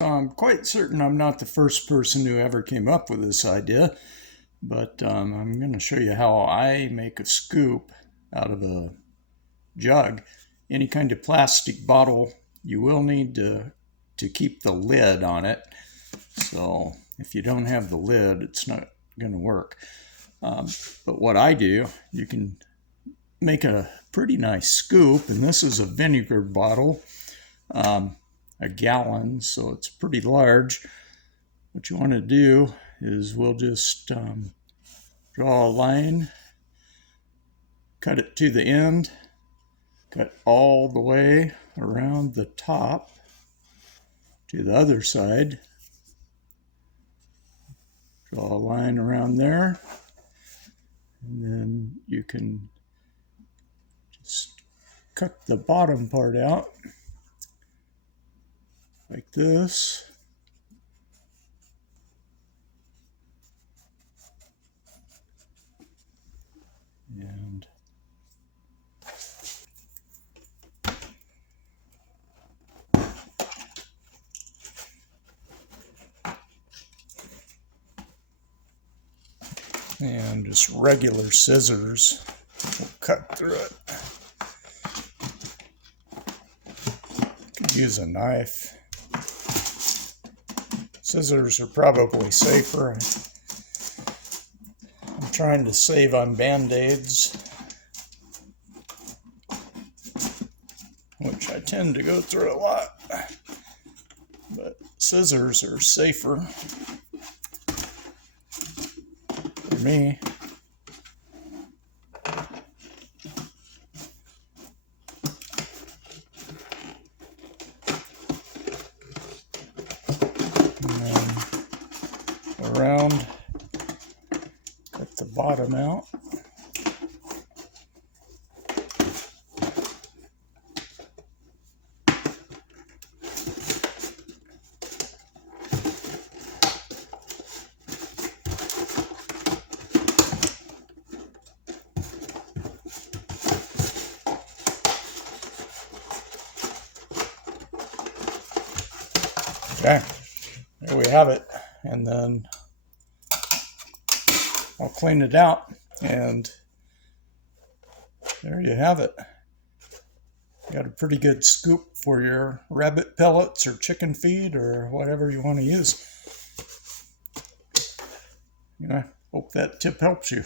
I'm quite certain I'm not the first person who ever came up with this idea, but I'm going to show you how I make a scoop out of a jug. Any kind of plastic bottle, you will need to keep the lid on it. So if you don't have the lid, it's not going to work. But what I do, you can make a pretty nice scoop, and this is a vinegar bottle. A gallon, so it's pretty large. What you want to do is we'll just draw a line, cut it to the end, cut all the way around the top to the other side, draw a line around there, and then you can just cut the bottom part out like this. And just regular scissors will cut through it. You could use a knife. Scissors are probably safer. I'm trying to save on Band-Aids, which I tend to go through a lot, but scissors are safer for me. And then around, cut the bottom out. Okay, there we have it, and then I'll clean it out, and there you have it. Got a pretty good scoop for your rabbit pellets or chicken feed or whatever you want to use. Hope that tip helps you.